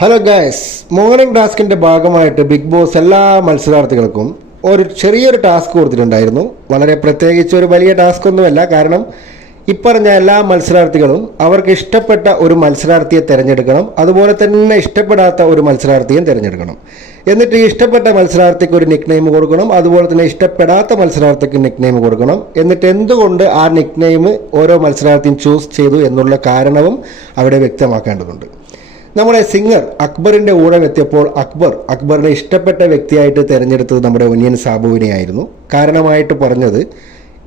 Hello guys morning ടാസ്കിന്റെ ഭാഗമായിട്ട് big boss എല്ലാ മത്സരാർത്ഥികൾക്കും ഒരു ചെറിയൊരു ടാസ്ക് കൊടുത്തിട്ടുണ്ടായിരുന്നു. വളരെ പ്രത്യേകിച്ച് ഒരു വലിയ ടാസ്ക് ഒന്നുമല്ല. കാരണം ഇപ്പറഞ്ഞ എല്ലാ മത്സരാർത്ഥികളും അവർക്ക് ഇഷ്ടപ്പെട്ട ഒരു മത്സരാർത്ഥിയെ തിരഞ്ഞെടുക്കണം. അതുപോലെ തന്നെ ഇഷ്ടപ്പെടാത്ത ഒരു മത്സരാർത്ഥിയും തിരഞ്ഞെടുക്കണം. എന്നിട്ട് ഈ ഇഷ്ടപ്പെട്ട മത്സരാർത്ഥിക്ക് ഒരു നിക് നെയിം കൊടുക്കണം. അതുപോലെ തന്നെ ഇഷ്ടപ്പെടാത്ത മത്സരാർത്ഥിക്ക് നിക് നെയിം കൊടുക്കണം. എന്നിട്ട് എന്തുകൊണ്ട് ആ നിക് നെയിം ഓരോ മത്സരാർത്ഥിയും ചൂസ് ചെയ്തു എന്നുള്ള കാരണവും അവിടെ വ്യക്തമാക്കേണ്ടതുണ്ട്. നമ്മുടെ സിംഗർ അക്ബറിന്റെ ഊഴം എത്തിയപ്പോൾ അക്ബർ അക്ബറിനെ ഇഷ്ടപ്പെട്ട വ്യക്തിയായിട്ട് തിരഞ്ഞെടുത്തത് നമ്മുടെ ഒനിയൻ സാബുവിനെ ആയിരുന്നു കാരണമായിട്ട് പറഞ്ഞത്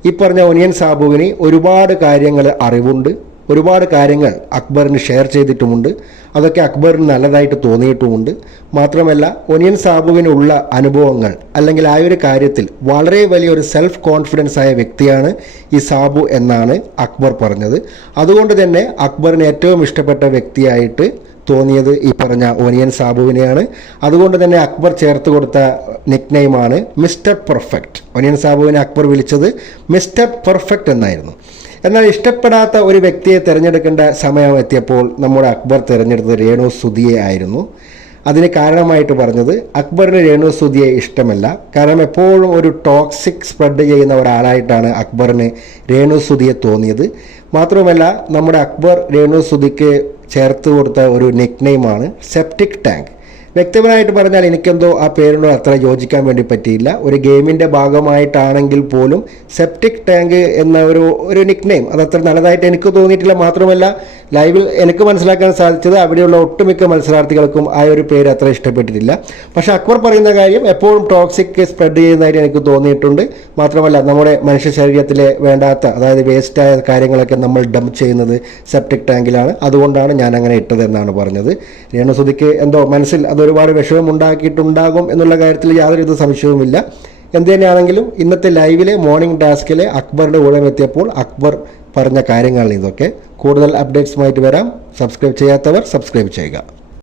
ഈ പറഞ്ഞ ഒനിയൻ സാബുവിന് ഒരുപാട് കാര്യങ്ങൾ അറിവുണ്ട് ഒരുപാട് കാര്യങ്ങൾ അക്ബറിന് ഷെയർ ചെയ്തിട്ടുമുണ്ട്. അതൊക്കെ അക്ബറിന് നല്ലതായിട്ട് തോന്നിയിട്ടുമുണ്ട്. മാത്രമല്ല ഒനിയൻ സാബുവിനുള്ള അനുഭവങ്ങൾ അല്ലെങ്കിൽ ആ ഒരു കാര്യത്തിൽ വളരെ വലിയൊരു സെൽഫ് കോൺഫിഡൻസ് ആയ വ്യക്തിയാണ് ഈ സാബു എന്നാണ് അക്ബർ പറഞ്ഞത്. അതുകൊണ്ട് തന്നെ അക്ബറിന് ഏറ്റവും ഇഷ്ടപ്പെട്ട വ്യക്തിയായിട്ട് തോന്നിയത് ഈ പറഞ്ഞ ഒനിയൻ സാബുവിനെയാണ്. അതുകൊണ്ട് തന്നെ അക്ബർ ചേർത്ത് കൊടുത്ത നിക് നെയിമാണ് മിസ്റ്റർ പെർഫെക്റ്റ്. ഒനിയൻ സാബുവിനെ അക്ബർ വിളിച്ചത് മിസ്റ്റർ പെർഫെക്റ്റ് എന്നായിരുന്നു. എന്നാൽ ഇഷ്ടപ്പെടാത്ത ഒരു വ്യക്തിയെ തിരഞ്ഞെടുക്കേണ്ട സമയം എത്തിയപ്പോൾ നമ്മുടെ അക്ബർ തിരഞ്ഞെടുത്തത് രേണു സുധിയെ ആയിരുന്നു. അതിന് കാരണമായിട്ട് പറഞ്ഞത് അക്ബറിന് രേണു സുധിയെ ഇഷ്ടമല്ല. കാരണം എപ്പോഴും ഒരു ടോക്സിക് സ്പ്രെഡ് ചെയ്യുന്ന ഒരാളായിട്ടാണ് അക്ബറിന് രേണു സുധിയെ തോന്നിയത്. മാത്രമല്ല നമ്മുടെ അക്ബർ രേണു സുധിക്ക് ചേർത്ത് കൊടുത്ത ഒരു നിക് നെയിമാണ് സെപ്റ്റിക് ടാങ്ക് വ്യക്തിപരമായിട്ട് പറഞ്ഞാൽ എനിക്കെന്തോ ആ പേരിനോട് അത്ര യോജിക്കാൻ വേണ്ടി പറ്റിയില്ല. ഒരു ഗെയിമിന്റെ ഭാഗമായിട്ടാണെങ്കിൽ പോലും സെപ്റ്റിക് ടാങ്ക് എന്ന ഒരു ഒരു നിക് നെയിം അത് അത്ര നല്ലതായിട്ട് എനിക്ക് തോന്നിയിട്ടില്ല. മാത്രമല്ല ലൈവിൽ എനിക്ക് മനസ്സിലാക്കാൻ സാധിച്ചത് അവിടെയുള്ള ഒട്ടുമിക്ക മത്സരാർത്ഥികൾക്കും ആ ഒരു പേര് അത്ര ഇഷ്ടപ്പെട്ടിട്ടില്ല. പക്ഷെ അക്ബർ പറയുന്ന കാര്യം എപ്പോഴും ടോക്സിക് സ്പ്രെഡ് ചെയ്യുന്നതായിട്ട് എനിക്ക് തോന്നിയിട്ടുണ്ട്. മാത്രമല്ല നമ്മുടെ മനുഷ്യ ശരീരത്തിലെ വേണ്ടാത്ത അതായത് വേസ്റ്റായ കാര്യങ്ങളൊക്കെ നമ്മൾ ഡംപ് ചെയ്യുന്നത് സെപ്റ്റിക് ടാങ്കിലാണ് അതുകൊണ്ടാണ് ഞാൻ അങ്ങനെ ഇട്ടതെന്നാണ് പറഞ്ഞത്. രേണുസുതിക്ക് എന്തോ മനസ്സിൽ അത് ഒരുപാട് വിഷമം ഉണ്ടാക്കിയിട്ടുണ്ടാകും എന്നുള്ള കാര്യത്തിൽ യാതൊരു സംശയവുമില്ല. എന്ത് തന്നെയാണെങ്കിലും ഇന്നത്തെ ലൈവിലെ മോർണിംഗ് ടാസ്കിലെ അക്ബറിന്റെ ഊഴം എത്തിയപ്പോൾ അക്ബർ പറഞ്ഞ കാര്യങ്ങളാണ് ഇതൊക്കെ. കൂടുതൽ അപ്ഡേറ്റ്സുമായിട്ട് വരാം. സബ്സ്ക്രൈബ് ചെയ്യാത്തവർ സബ്സ്ക്രൈബ് ചെയ്യുക.